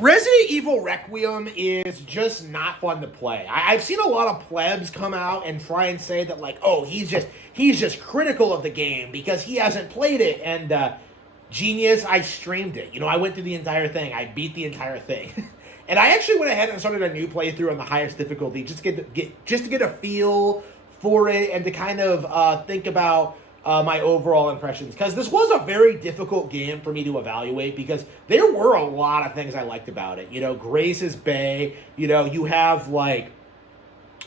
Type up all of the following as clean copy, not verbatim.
Resident Evil Requiem is just not fun to play. I've seen a lot of plebs come out and try and say that, like, oh, he's just critical of the game because he hasn't played it. And genius, I streamed it. I went through the entire thing. I beat the entire thing. And I actually went ahead and started a new playthrough on the highest difficulty just to get a feel for it and to kind of think about my overall impressions, because this was a very difficult game for me to evaluate because there were a lot of things I liked about it. Grace's Bay, you have like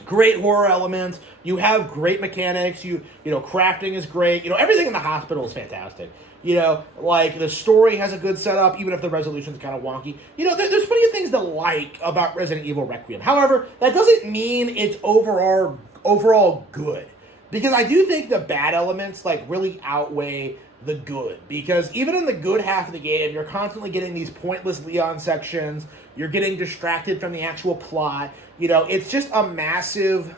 great horror elements, you have great mechanics, crafting is great, everything in the hospital is fantastic. Like the story has a good setup, even if the resolution's kind of wonky. There's plenty of things to like about Resident Evil Requiem. However, that doesn't mean it's overall good. Because I do think the bad elements like really outweigh the good. Because even in the good half of the game, you're constantly getting these pointless Leon sections. You're getting distracted from the actual plot. It's just a massive,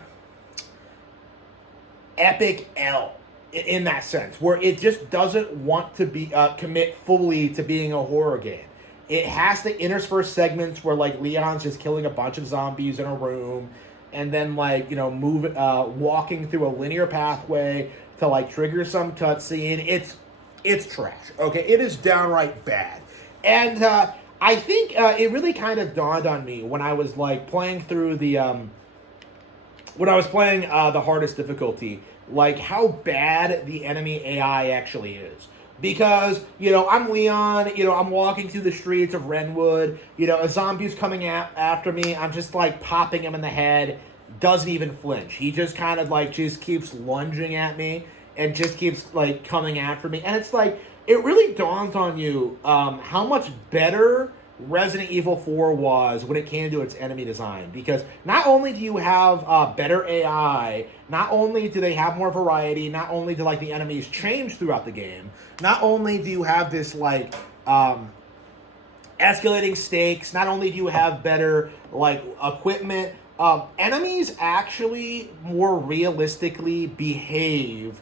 epic L in that sense, where it just doesn't want to be commit fully to being a horror game. It has to intersperse segments where like Leon's just killing a bunch of zombies in a room, and then walking through a linear pathway to like trigger some cutscene. It's trash. Okay, it is downright bad. And I think it really kind of dawned on me when I was like playing through the the hardest difficulty, like how bad the enemy AI actually is. Because, I'm Leon, I'm walking through the streets of Renwood, a zombie's coming after me, I'm just, like, popping him in the head, doesn't even flinch. He just kind of, like, just keeps lunging at me and just keeps, like, coming after me. And it's, like, it really dawns on you how much better Resident Evil 4 was when it came to its enemy design. Because not only do you have better AI, not only do they have more variety, not only do like the enemies change throughout the game, not only do you have this like escalating stakes, not only do you have better like equipment, enemies actually more realistically behave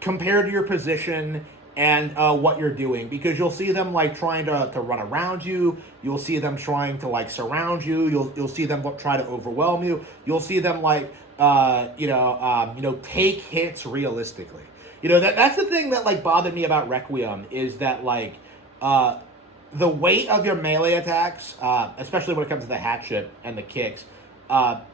compared to your position and what you're doing, because you'll see them like trying to run around you, you'll see them trying to like surround you, you'll see them try to overwhelm you, you'll see them like take hits realistically. That's the thing that like bothered me about Requiem, is that like the weight of your melee attacks, especially when it comes to the hatchet and the kicks,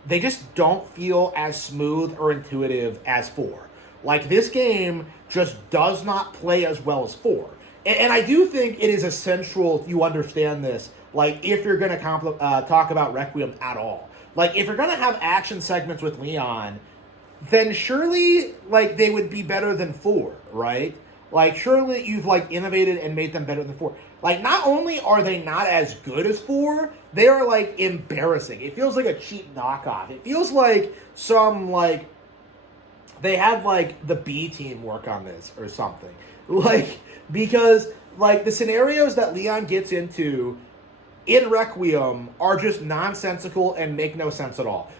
they just don't feel as smooth or intuitive as 4. Like, this game just does not play as well as 4. And I do think it is essential you understand this, like, if you're going to talk about Requiem at all. Like, if you're going to have action segments with Leon, then surely, like, they would be better than 4, right? Like, surely you've, like, innovated and made them better than 4. Like, not only are they not as good as 4, they are, like, embarrassing. It feels like a cheap knockoff. It feels like some, like, they had, like, the B team work on this or something. Like, because, like, the scenarios that Leon gets into in Requiem are just nonsensical and make no sense at all.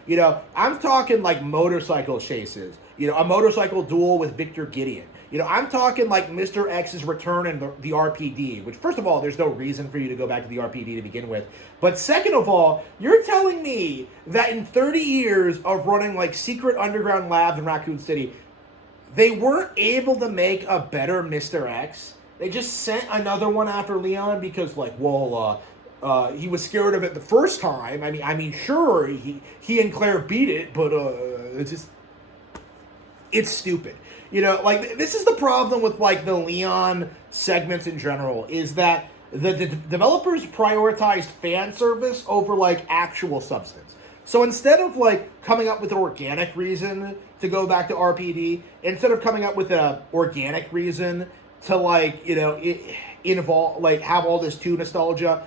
I'm talking, like, motorcycle chases. A motorcycle duel with Victor Gideon. I'm talking, like, Mr. X's return in the RPD, which, first of all, there's no reason for you to go back to the RPD to begin with. But second of all, you're telling me that in 30 years of running, like, secret underground labs in Raccoon City, they weren't able to make a better Mr. X? They just sent another one after Leon because, like, well, he was scared of it the first time. I mean, sure, he and Claire beat it, but it's stupid. Like, this is the problem with, like, the Leon segments in general, is that the developers prioritized fan service over, like, actual substance. So instead of, like, coming up with an organic reason to go back to RPD, instead of coming up with an organic reason to, like, involve, like, have all this 2 nostalgia,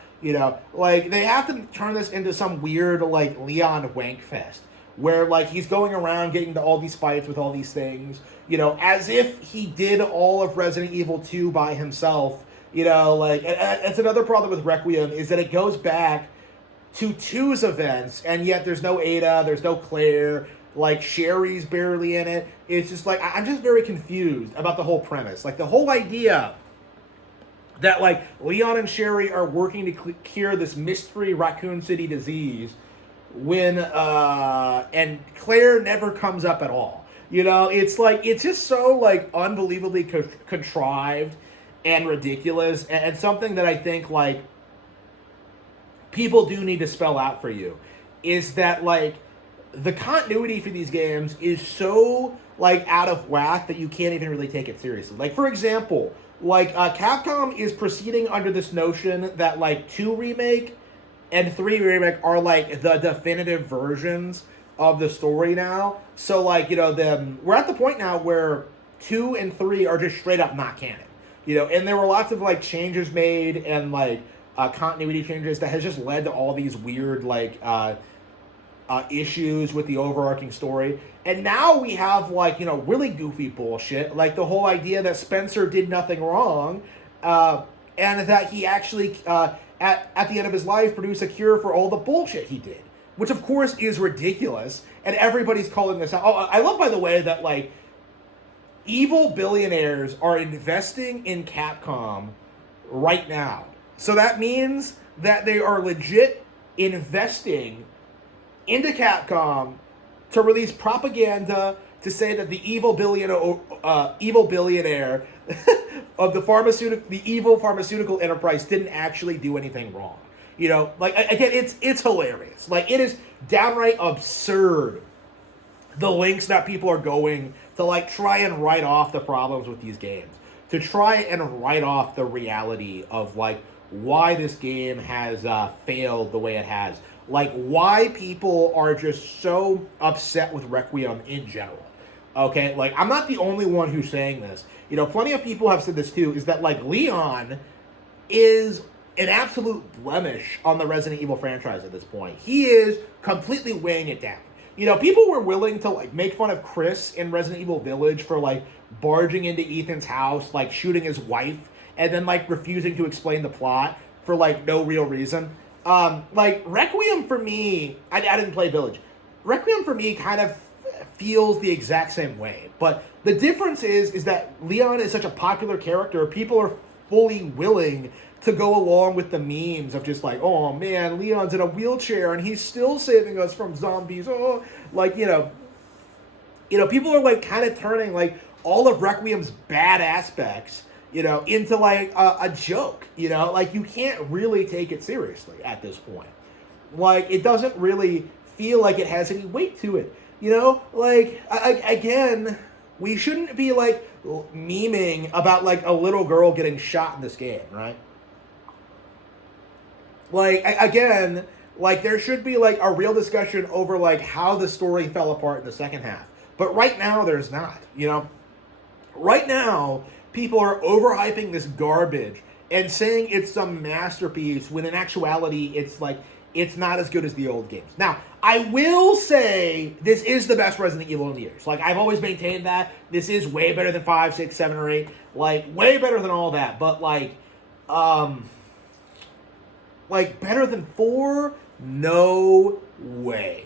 like, they have to turn this into some weird, like, Leon wank fest, where, like, he's going around getting to all these fights with all these things, as if he did all of Resident Evil 2 by himself. Like, it's another problem with Requiem, is that it goes back to 2's events, and yet there's no Ada, there's no Claire, like, Sherry's barely in it. It's just, like, I'm just very confused about the whole premise. Like, the whole idea that like Leon and Sherry are working to cure this mystery Raccoon City disease when and Claire never comes up at all. You know, it's like it's just so like unbelievably contrived and ridiculous, and something that I think like people do need to spell out for you is that like the continuity for these games is so like out of whack that you can't even really take it seriously. Like for example, like Capcom is proceeding under this notion that like 2 remake and 3 remake are like the definitive versions of the story now. So like, you know, we're at the point now where 2 and 3 are just straight up not canon. You know, and there were lots of like changes made and like continuity changes that has just led to all these weird like issues with the overarching story. And now we have like, you know, really goofy bullshit, like the whole idea that Spencer did nothing wrong, and that he actually at the end of his life produced a cure for all the bullshit he did, which of course is ridiculous, and everybody's calling this out. Oh, I love, by the way, that like evil billionaires are investing in Capcom right now. So that means that they are legit investing into Capcom to release propaganda to say that the evil billionaire of the evil pharmaceutical enterprise didn't actually do anything wrong. You know, like again, it's hilarious. Like it is downright absurd the lengths that people are going to like try and write off the problems with these games, to try and write off the reality of like why this game has failed the way it has. Like, why people are just so upset with Requiem in general. Okay? Like, I'm not the only one who's saying this. You know, plenty of people have said this too, is that, like, Leon is an absolute blemish on the Resident Evil franchise at this point. He is completely weighing it down. You know, people were willing to, like, make fun of Chris in Resident Evil Village for, like, barging into Ethan's house, like, shooting his wife, and then, like, refusing to explain the plot for, like, no real reason. Like, Requiem for me, I didn't play Village. Requiem for me kind of feels the exact same way. But the difference is that Leon is such a popular character, people are fully willing to go along with the memes of just like, oh man, Leon's in a wheelchair and he's still saving us from zombies. Oh, like, you know, people are like kind of turning like all of Requiem's bad aspects, you know, into like a joke, you know, like you can't really take it seriously at this point. Like it doesn't really feel like it has any weight to it, you know, like again, we shouldn't be like memeing about like a little girl getting shot in this game, right? Like again, like there should be like a real discussion over like how the story fell apart in the second half. But right now there's not, you know. Right now, people are overhyping this garbage and saying it's some masterpiece when in actuality it's like it's not as good as the old games. Now, I will say this is the best Resident Evil in years. Like I've always maintained that this is way better than 5, 6, 7, or 8. Like way better than all that. But like better than 4? No way.